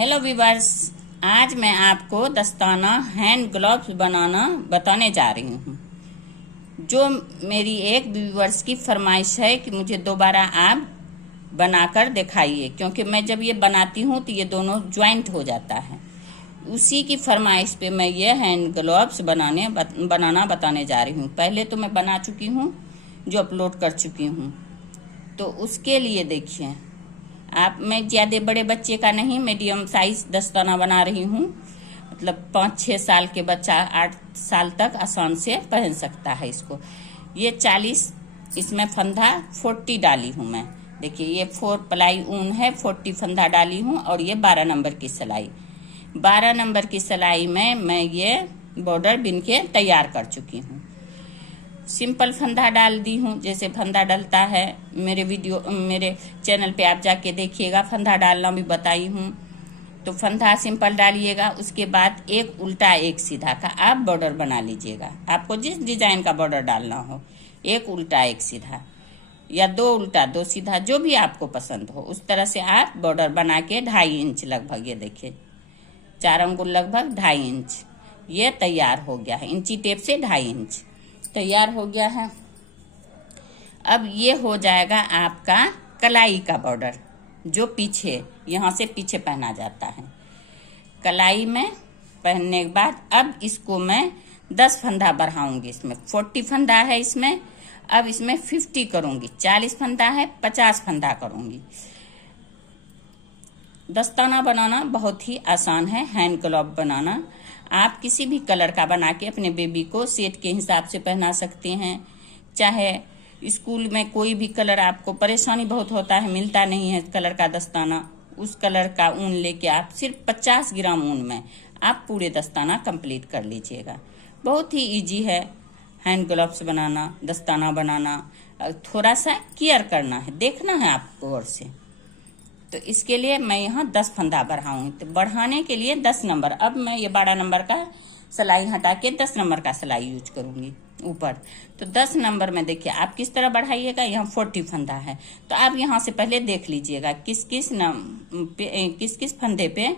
Hello viewers, आज मैं आपको दस्ताना हैंड ग्लव्स बनाना बताने जा रही हूँ। जो मेरी एक व्यूवर्स की फरमाइश है कि मुझे दोबारा आप बनाकर दिखाइए, क्योंकि मैं जब ये बनाती हूँ तो ये दोनों ज्वाइंट हो जाता है। उसी की फरमाइश पे मैं ये हैंड ग्लव्स बनाना बताने जा रही हूँ। पहले तो मैं बना चुकी हूँ, जो अपलोड कर चुकी हूँ। तो उसके लिए देखिए, मैं ज़्यादा बड़े बच्चे का नहीं, मीडियम साइज दस्ताना बना रही हूँ। मतलब 5-6 साल के बच्चा 8 साल तक आसान से पहन सकता है इसको। ये 40 इसमें फंदा 40 डाली हूँ मैं। देखिए, ये 4 प्लाई ऊन है, 40 फंदा डाली हूँ। और ये 12 नंबर की सिलाई, 12 नंबर की सिलाई में मैं ये बॉर्डर बिन के तैयार कर चुकी हूँ। सिंपल फंदा डाल दी हूँ, जैसे फंदा डलता है। मेरे चैनल पे आप जाके देखिएगा, फंदा डालना भी बताई हूँ। तो फंदा सिंपल डालिएगा। उसके बाद एक उल्टा एक सीधा का आप बॉर्डर बना लीजिएगा। आपको जिस डिजाइन का बॉर्डर डालना हो, एक उल्टा एक सीधा या 2 उल्टा 2 सीधा, जो भी आपको पसंद हो उस तरह से आप बॉर्डर बना के 2.5 इंच लगभग, ये देखिए 4 अंगुल लगभग 2.5 इंच ये तैयार हो गया है। इंची टेप से 2.5 इंच तैयार हो गया है। अब ये हो जाएगा आपका कलाई का बॉर्डर, जो पीछे यहाँ से पीछे पहना जाता है। कलाई में पहनने के बाद अब इसको मैं 10 फंदा बढ़ाऊंगी। इसमें 40 फंदा है इसमें, अब इसमें 50 करूंगी। 40 फंदा है, 50 फंदा करूंगी। दस्ताना बनाना बहुत ही आसान है। हैंड ग्लव बनाना आप किसी भी कलर का बना के अपने बेबी को सेट के हिसाब से पहना सकते हैं। चाहे स्कूल में कोई भी कलर, आपको परेशानी बहुत होता है, मिलता नहीं है कलर का दस्ताना, उस कलर का ऊन लेके आप सिर्फ 50 ग्राम ऊन में आप पूरे दस्ताना कंप्लीट कर लीजिएगा। बहुत ही इजी है हैंड ग्लव्स बनाना, दस्ताना बनाना। थोड़ा सा केयर करना है, देखना है आपको गौर से। तो इसके लिए मैं यहाँ 10 फंदा बढ़ाऊंगी। तो बढ़ाने के लिए 10 नंबर, अब मैं ये 12 नंबर का सिलाई हटा के 10 नंबर का सिलाई यूज करूंगी ऊपर। तो 10 नंबर में देखिए आप किस तरह बढ़ाइएगा। यहाँ 40 फंदा है, तो आप यहाँ से पहले देख लीजिएगा किस किस फंदे पे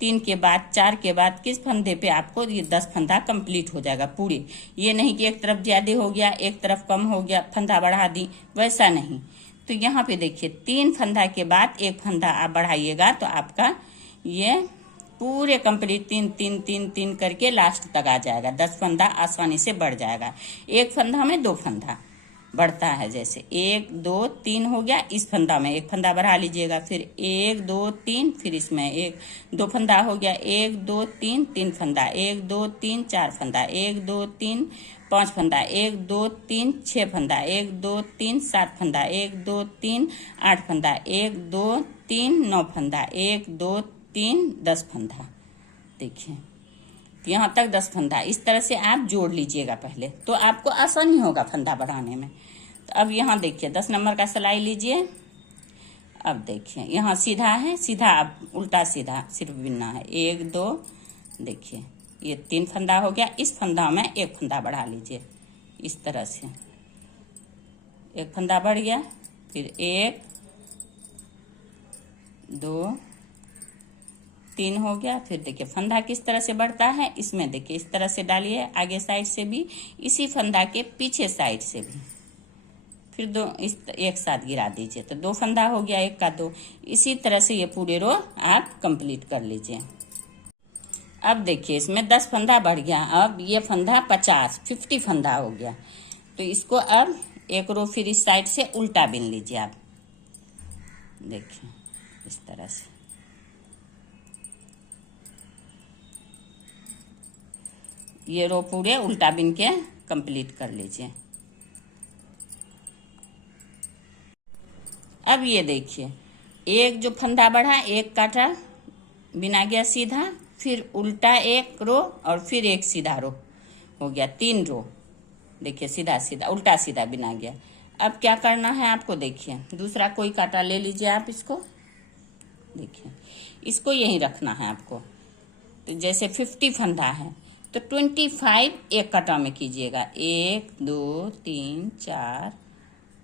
3 के बाद 4 के बाद किस फंदे पे आपको ये 10 फंदा कंप्लीट हो जाएगा पूरे। ये नहीं कि एक तरफ ज्यादा हो गया एक तरफ कम हो गया, फंदा बढ़ा दी, वैसा नहीं। तो यहाँ पे देखिए 3 फंदा के बाद एक फंदा आप बढ़ाइएगा तो आपका ये पूरे कंप्लीट 3 3 3 3 करके लास्ट तक आ जाएगा। 10 फंदा आसानी से बढ़ जाएगा। एक फंदा में 2 फंदा बढ़ता है, जैसे 1 2 3 हो गया। इस फंदा में एक फंदा बढ़ा लीजिएगा, फिर 1 2 3, फिर इसमें 1 2 फंदा हो गया। 1 2 3 3 फंदा, 1 2 3 4 फंदा, 1 2 3 5 फंदा, 1 2 3 6 फंदा, 1 2 3 7 फंदा, 1 2 3 8 फंदा, 1 2 3 9 फंदा, 1 2 3 10 फंदा। देखिए यहाँ तक 10 फंदा इस तरह से आप जोड़ लीजिएगा पहले, तो आपको आसानी होगा फंदा बढ़ाने में। तो अब यहाँ देखिए 10 नंबर का सिलाई लीजिए। अब देखिए यहाँ सीधा है, सीधा आप उल्टा सीधा सिर्फ बिनना है। 1 2, देखिए ये 3 फंदा हो गया। इस फंदा में एक फंदा बढ़ा लीजिए इस तरह से, एक फंदा बढ़ गया। फिर 1 2 3 हो गया। फिर देखिए फंदा किस तरह से बढ़ता है, इसमें देखिए इस तरह से डालिए, आगे साइड से भी, इसी फंदा के पीछे साइड से भी, फिर 2 इस एक साथ गिरा दीजिए। तो 2 फंदा हो गया, 1 का 2। इसी तरह से ये पूरे रो आप कंप्लीट कर लीजिए। अब देखिए इसमें 10 फंदा बढ़ गया, अब ये फंदा 50 फंदा हो गया। तो इसको अब एक रो फिर इस साइड से उल्टा बिन लीजिए आप। देखिए इस तरह से ये रो पूरे उल्टा बिन के कंप्लीट कर लीजिए। अब ये देखिए एक जो फंदा बढ़ा, एक काटा बिना गया सीधा, फिर उल्टा एक रो और फिर एक सीधा रो हो गया, 3 रो। देखिए सीधा सीधा उल्टा सीधा बिना गया। अब क्या करना है आपको, देखिए दूसरा कोई काटा ले लीजिए आप इसको। देखिए इसको यहीं रखना है आपको। तो जैसे 50 फंदा है तो 25 एक काटा में कीजिएगा। 1 2 3 4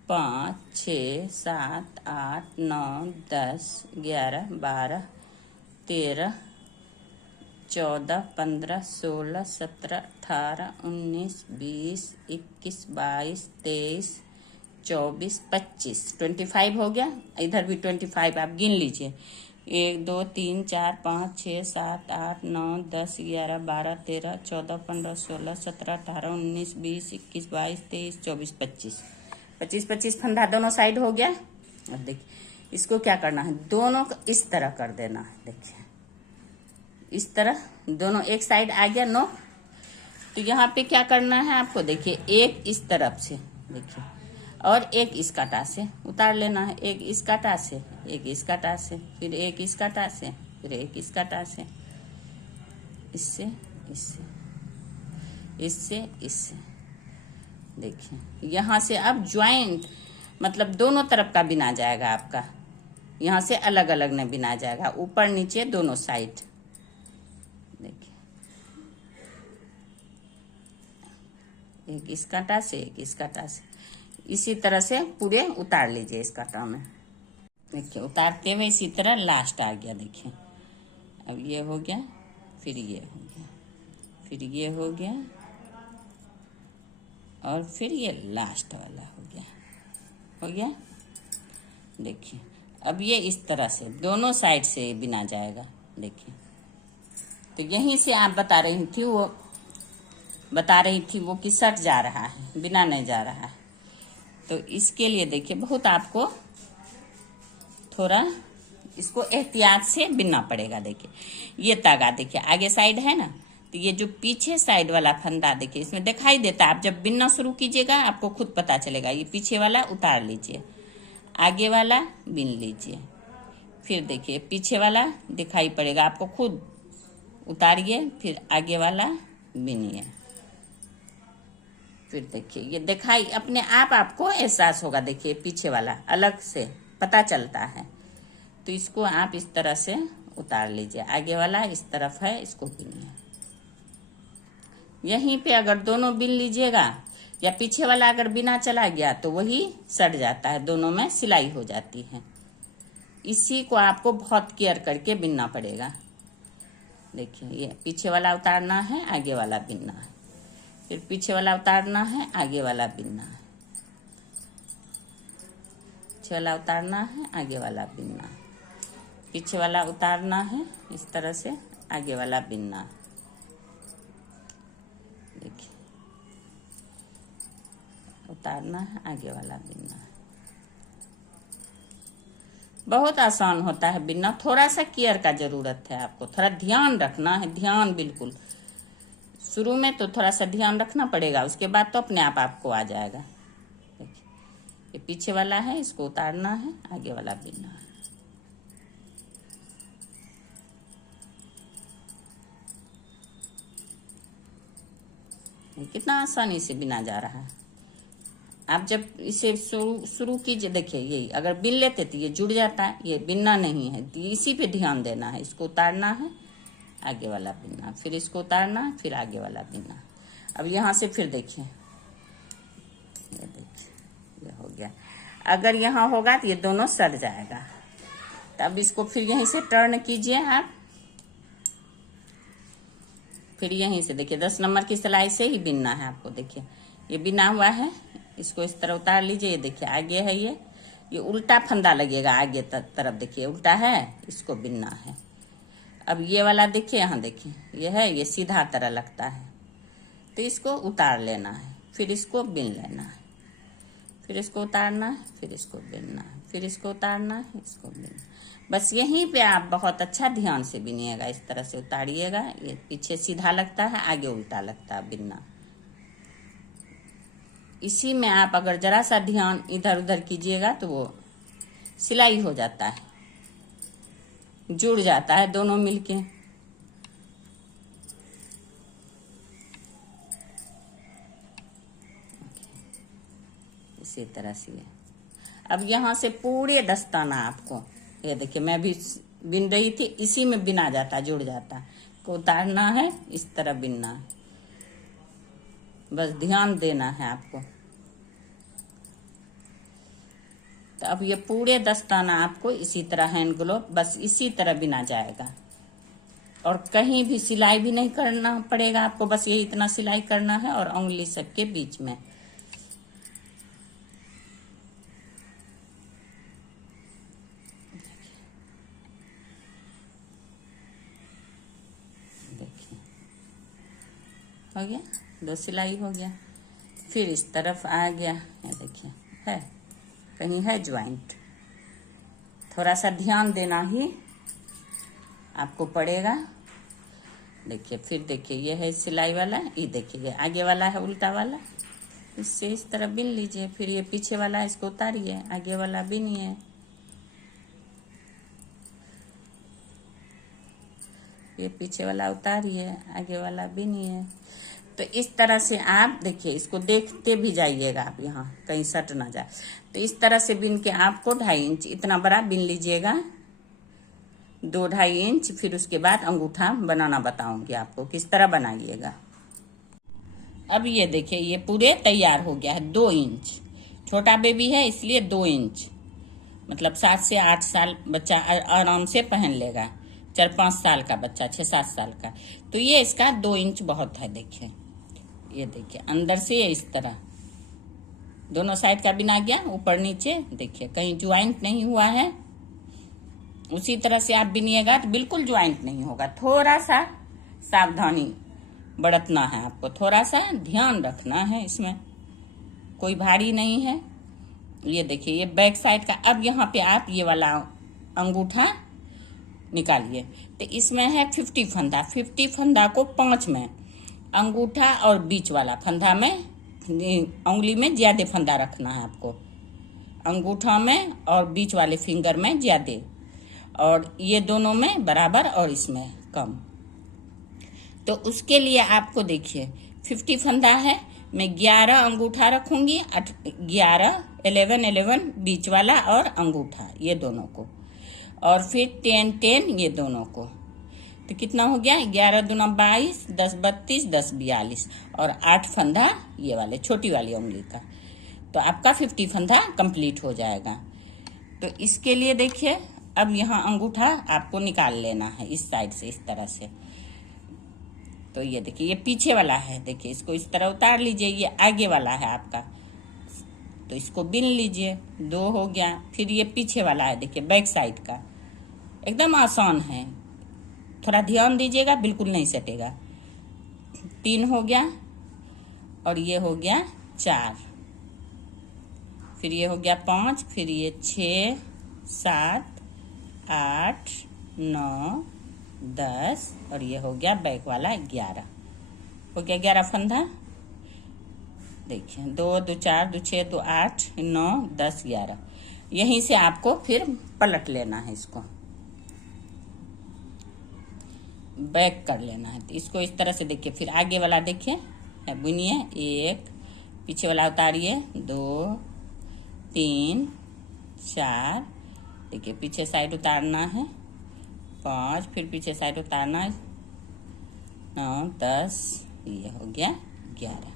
5 6 7 8 9 10 11 12 13, 14, 15, 16, 17, 18, 19, 20, 21, 22, 23, 24, 25, 25 हो गया। इधर भी 25 आप गिन लीजिए। 1, 2, 3, 4, 5, 6, 7, 8, 9, 10, 11, 12, 13, 14, 15, 16, 17, 18, 19, 20, 21, 22, 23, 24, 25, 25 फंदा दोनों साइड हो गया। अब देखिए इसको क्या करना है, दोनों को इस तरह कर देना है। देखिए इस तरह दोनों एक साइड आ गया नोक। तो यहाँ पे क्या करना है आपको, देखिए एक इस तरफ से देखिए और एक इस काटा से उतार लेना है। एक इस काटा से, एक इस काटा से, फिर एक इस काटा से, फिर एक इस काटा से, इससे इससे, इससे इससे। देखिए यहाँ से अब ज्वाइंट मतलब दोनों तरफ का बिना जाएगा आपका, यहाँ से अलग अलग नहीं बिना जाएगा, ऊपर नीचे दोनों साइड। देखिए एक इस कांटा से, एक इस कांटा से, इसी तरह से पूरे उतार लीजिए इस कांटा में। देखिए उतारते हुए इसी तरह लास्ट आ गया। देखिए अब ये हो गया, फिर ये हो गया, फिर ये हो गया और फिर ये लास्ट वाला हो गया, हो गया। देखिए अब ये इस तरह से दोनों साइड से बिना जाएगा। देखिए तो यहीं से आप बता रही थी वो कि सट जा रहा है, बिना नहीं जा रहा है। तो इसके लिए देखिए बहुत आपको थोड़ा इसको एहतियात से बिनना पड़ेगा। देखिए ये तागा देखिए आगे साइड है ना, तो ये जो पीछे साइड वाला फंदा देखिए इसमें दिखाई देता है। आप जब बिनना शुरू कीजिएगा आपको खुद पता चलेगा। ये पीछे वाला उतार लीजिए, आगे वाला बिन लीजिए, फिर देखिए पीछे वाला दिखाई पड़ेगा आपको, खुद उतारिए, फिर आगे वाला बिनिए। फिर देखिए ये दिखाई अपने आप आपको एहसास होगा। देखिए पीछे वाला अलग से पता चलता है। तो इसको आप इस तरह से उतार लीजिए, आगे वाला इस तरफ है, इसको बिनिए। यहीं पे अगर दोनों बिन लीजिएगा या पीछे वाला अगर बिना चला गया तो वही सट जाता है, दोनों में सिलाई हो जाती है। इसी को आपको बहुत केयर करके बिनना पड़ेगा। देखिए ये पीछे वाला उतारना है, आगे वाला बिनना है, फिर पीछे वाला उतारना है, आगे वाला बिनना है, पीछे वाला उतारना है, आगे वाला बिनना है, पीछे वाला उतारना है, इस तरह से आगे वाला बिनना है। देखिए उतारना है, आगे वाला बिनना है। बहुत आसान होता है बिनना, थोड़ा सा केयर का जरूरत है आपको, थोड़ा ध्यान रखना है, ध्यान बिल्कुल। शुरू में तो थोड़ा सा ध्यान रखना पड़ेगा, उसके बाद तो अपने आप आपको आ जाएगा। देखिए ये पीछे वाला है, इसको उतारना है, आगे वाला बिनना है। कितना आसानी से बिना जा रहा है। आप जब इसे शुरू कीजिए, देखिए ये अगर बिन लेते तो ये जुड़ जाता है, ये बिनना नहीं है, तो इसी पे ध्यान देना है। इसको उतारना है, आगे वाला बिनना, फिर इसको उतारना है, फिर आगे वाला बिनना। अब यहाँ से फिर देखिए, ये देखिए ये हो गया। अगर यहाँ होगा तो ये दोनों सट जाएगा। तो अब इसको फिर यहीं से टर्न कीजिए आप, फिर यहीं से देखिए 10 नंबर की सिलाई से ही बिनना है आपको। देखिए ये बिना हुआ है, इसको इस तरह उतार लीजिए। ये देखिए आगे है, ये उल्टा फंदा लगेगा आगे तरफ, देखिए उल्टा है, इसको बिनना है। अब ये वाला देखिए, यहाँ देखिए ये है, ये सीधा तरह लगता है, तो इसको उतार लेना है, फिर इसको बिन लेना है, फिर इसको उतारना है, फिर इसको बिनना है, फिर इसको उतारना है, इसको बिनना। बस यहीं पे आप बहुत अच्छा ध्यान से बिनिएगा, इस तरह से उतारिएगा। ये पीछे सीधा लगता है, आगे उल्टा लगता है बिनना। इसी में आप अगर जरा सा ध्यान इधर उधर कीजिएगा तो वो सिलाई हो जाता है, जुड़ जाता है दोनों मिलके। इसी तरह से अब यहाँ से पूरे दस्ताना आपको, ये देखिए मैं भी बिन रही थी, इसी में बिना जाता, जुड़ जाता। को उतारना है, इस तरह बिनना है, बस ध्यान देना है आपको। तो अब ये पूरे दस्ताना आपको इसी तरह हैंड ग्लोव बस इसी तरह बिना जाएगा। और कहीं भी सिलाई भी नहीं करना पड़ेगा आपको, बस ये इतना सिलाई करना है और उंगली सबके बीच में। देखिए हो गया, 2 सिलाई हो गया। फिर इस तरफ आ गया, ये देखिए है, कहीं है ज्वाइंट, थोड़ा सा ध्यान देना ही आपको पड़ेगा। देखिए फिर देखिए ये है सिलाई वाला, ये देखिए ये आगे वाला है उल्टा वाला, इससे इस तरह बिन लीजिए। फिर ये पीछे वाला है, इसको उतारिए, आगे वाला बिनिए। ये पीछे वाला उतारिए, आगे वाला बिनिए। तो इस तरह से आप देखिए, इसको देखते भी जाइएगा आप, यहाँ कहीं सट ना जाए। तो इस तरह से बिन के आपको 2.5 इंच इतना बड़ा बिन लीजिएगा, 2-2.5 इंच। फिर उसके बाद अंगूठा बनाना बताऊंगी आपको किस तरह बनाइएगा। अब ये देखिए ये पूरे तैयार हो गया है। 2 इंच, छोटा बेबी है इसलिए 2 इंच, मतलब 7 से 8 साल बच्चा आराम से पहन लेगा। 4-5 साल का बच्चा, 6-7 साल का, तो ये इसका 2 इंच बहुत है। देखिए ये देखिए अंदर से इस तरह दोनों साइड का बिना गया, ऊपर नीचे। देखिए कहीं ज्वाइंट नहीं हुआ है, उसी तरह से आप बिनिएगा तो बिल्कुल ज्वाइंट नहीं होगा। थोड़ा सा सावधानी बरतना है आपको, थोड़ा सा ध्यान रखना है, इसमें कोई भारी नहीं है। ये देखिए ये बैक साइड का। अब यहाँ पे आप ये वाला अंगूठा निकालिए, तो इसमें है 50 फंदा। 50 फंदा को 5 में, अंगूठा और बीच वाला फंदा में, उंगली में ज्यादा फंदा रखना है आपको, अंगूठा में और बीच वाले फिंगर में ज्यादा, और ये दोनों में बराबर और इसमें कम। तो उसके लिए आपको देखिए 50 फंदा है, मैं 11 अंगूठा रखूंगी, 11 बीच वाला और अंगूठा ये दोनों को, और फिर 10 ये दोनों को। तो कितना हो गया, 11 दूना 22, 10 32, 10 42, और 8 फंदा ये वाले छोटी वाली उंगली का। तो आपका 50 फंदा कंप्लीट हो जाएगा। तो इसके लिए देखिए अब यहाँ अंगूठा आपको निकाल लेना है इस साइड से, इस तरह से। तो ये देखिए ये पीछे वाला है, देखिए इसको इस तरह उतार लीजिए। ये आगे वाला है आपका, तो इसको बिन लीजिए। 2 हो गया। फिर ये पीछे वाला है, देखिए बैक साइड का, एकदम आसान है, थोड़ा ध्यान दीजिएगा, बिल्कुल नहीं सटेगा। 3 हो गया, और ये हो गया 4, फिर ये हो गया 5, फिर ये 6, 7, 8, 9, 10, और ये हो गया बैक वाला 11। हो गया 11 फंदा। देखिए 2 2 4 2 6 2 8 9 10 11। यहीं से आपको फिर पलट लेना है, इसको बैक कर लेना है। तो इसको इस तरह से देखिए, फिर आगे वाला देखिए बुनिए, 1, पीछे वाला उतारिए, 2 3 4, देखिए पीछे साइड उतारना है, 5, फिर पीछे साइड उतारना है, 9 10, ये हो गया 11।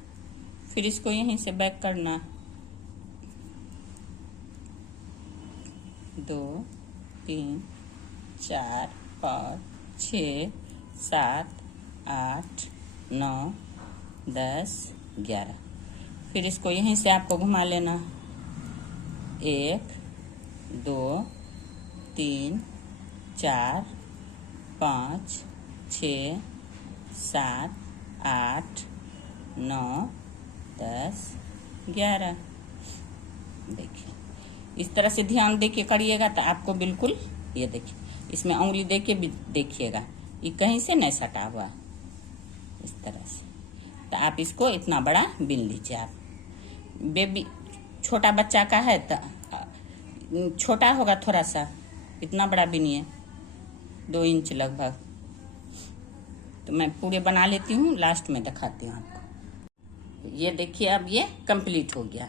फिर इसको यहीं से बैक करना, 2 3 4 5 6 7 8 9 10 11। फिर इसको यहीं से आपको घुमा लेना, 1 2 3 4 5 6 7 8 9 10 11। देखिए इस तरह से ध्यान देके करिएगा तो आपको बिल्कुल, ये देखिए इसमें उंगली देके भी देखिएगा, ये कहीं से नहीं सटा हुआ, इस तरह से। तो आप इसको इतना बड़ा बिन लीजिए। आप बेबी छोटा बच्चा का है तो छोटा होगा थोड़ा सा, इतना बड़ा बिनिए, 2 इंच लगभग। तो मैं पूरे बना लेती हूँ, लास्ट में दिखाती हूँ आपको। ये देखिए अब ये कंप्लीट हो गया।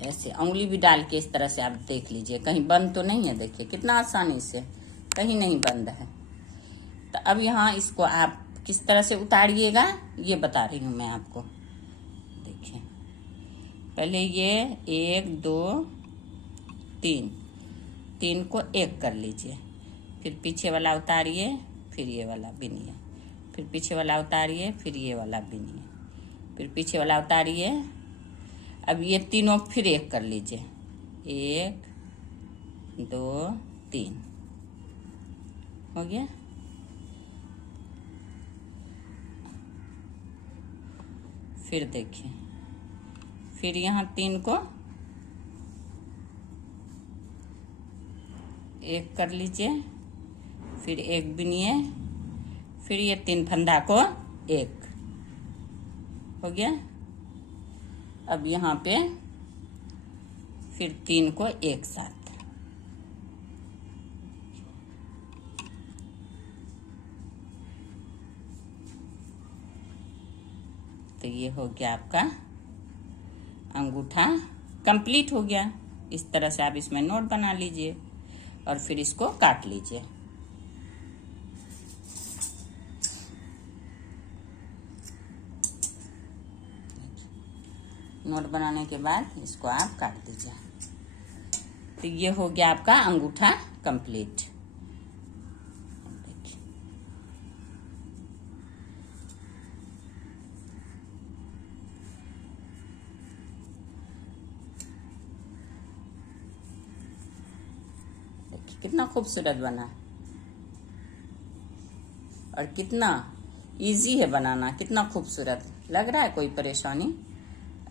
ऐसे उंगली भी डाल के इस तरह से आप देख लीजिए, कहीं बंद तो नहीं है। देखिए कितना आसानी से, कहीं नहीं बंद है। तो अब यहाँ इसको आप किस तरह से उतारिएगा ये बता रही हूँ मैं आपको। देखिए पहले ये 1 2 3 को 1 कर लीजिए, फिर पीछे वाला उतारिए, फिर ये वाला बिनिए, फिर पीछे वाला उतारिए, फिर ये वाला बिनिए, फिर पीछे वाला उतारिए। अब ये तीनों फिर एक कर लीजिए, 1 2 3 हो गया। फिर देखिए, फिर यहाँ 3 को एक कर लीजिए, फिर एक बिनिए, फिर ये 3 फंदा को एक हो गया। अब यहाँ पे फिर 3 को एक साथ, तो ये हो गया आपका अंगूठा कंप्लीट हो गया। इस तरह से आप इसमें नोट बना लीजिए और फिर इसको काट लीजिए। नोट बनाने के बाद इसको आप काट दीजिए। तो ये हो गया आपका अंगूठा कंप्लीट। देखिए कितना खूबसूरत बना और कितना इजी है बनाना, कितना खूबसूरत लग रहा है, कोई परेशानी।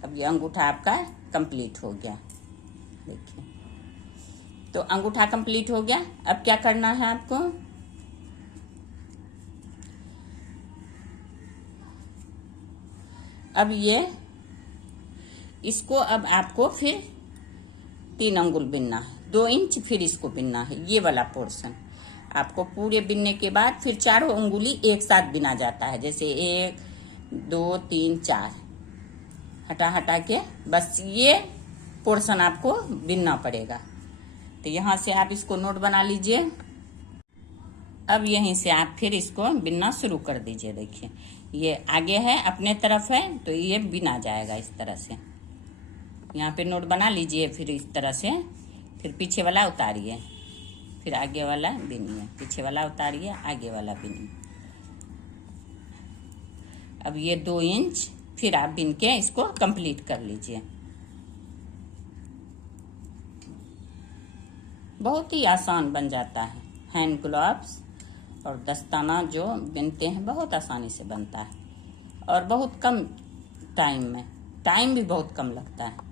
अब ये अंगूठा आपका कंप्लीट हो गया। देखिए, तो अंगूठा कंप्लीट हो गया। अब क्या करना है आपको, अब ये इसको अब आपको फिर 3 अंगुल बिनना है, 2 इंच फिर इसको बिनना है। ये वाला पोर्शन आपको पूरे बिनने के बाद फिर 4 अंगुली एक साथ बिना जाता है, जैसे 1 2 3 4 हटा हटा के बस ये पोर्शन आपको बिनना पड़ेगा। तो यहाँ से आप इसको नोट बना लीजिए। अब यहीं से आप फिर इसको बिनना शुरू कर दीजिए। देखिए ये आगे है, अपने तरफ है, तो ये बिना जाएगा इस तरह से। यहाँ पे नोट बना लीजिए, फिर इस तरह से, फिर पीछे वाला उतारिए, फिर आगे वाला बिनिए, पीछे वाला उतारिए, आगे वाला बिनिए। अब ये 2 इंच फिर आप बिन के इसको कंप्लीट कर लीजिए। बहुत ही आसान बन जाता है। हैंड ग्लव्स और दस्ताना जो बिनते हैं बहुत आसानी से बनता है और बहुत कम टाइम में, टाइम भी बहुत कम लगता है।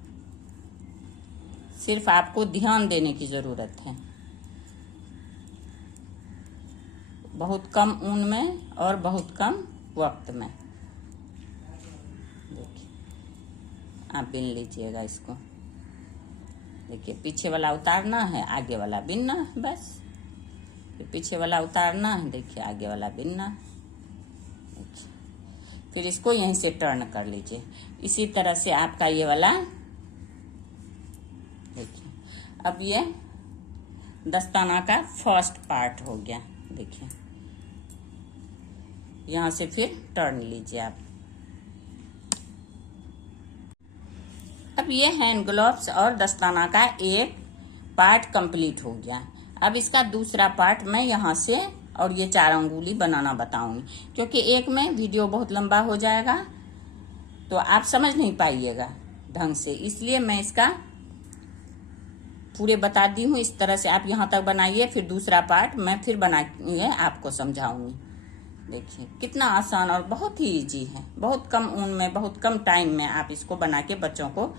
सिर्फ आपको ध्यान देने की ज़रूरत है। बहुत कम ऊन में और बहुत कम वक्त में। देखिए आप बिन लीजिएगा इसको। देखिए पीछे वाला उतारना है, आगे वाला बिनना है बस। फिर पीछे वाला उतारना है, देखिए आगे वाला बिनना। देखिए फिर इसको यहीं से टर्न कर लीजिए। इसी तरह से आपका ये वाला, देखिए अब ये दस्ताना का फर्स्ट पार्ट हो गया। देखिए यहाँ से फिर टर्न लीजिए आप। अब ये हैंड ग्लव्स और दस्ताना का एक पार्ट कंप्लीट हो गया। अब इसका दूसरा पार्ट मैं यहाँ से और ये 4 अंगुली बनाना बताऊंगी, क्योंकि एक में वीडियो बहुत लंबा हो जाएगा तो आप समझ नहीं पाइएगा ढंग से, इसलिए मैं इसका पूरे बता दी हूँ। इस तरह से आप यहाँ तक बनाइए, फिर दूसरा पार्ट मैं फिर बनाइए आपको समझाऊंगी। देखिए कितना आसान और बहुत ही इजी है। बहुत कम ऊन में, बहुत कम टाइम में आप इसको बना के बच्चों को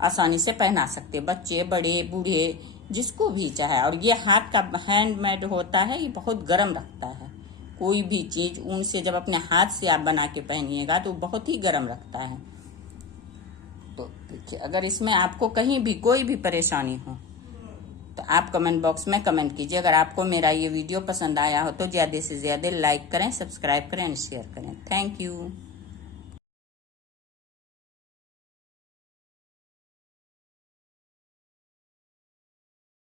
आसानी से पहना सकते, बच्चे बड़े बूढ़े जिसको भी चाहे। और ये हाथ का हैंडमेड होता है, ये बहुत गर्म रखता है। कोई भी चीज ऊन से जब अपने हाथ से आप बना के पहनिएगा तो बहुत ही गर्म रखता है। तो देखिए अगर इसमें आपको कहीं भी कोई भी परेशानी हो तो आप कमेंट बॉक्स में कमेंट कीजिए। अगर आपको मेरा ये वीडियो पसंद आया हो तो ज़्यादा से ज़्यादा लाइक करें, सब्सक्राइब करें और शेयर करें। Thank you.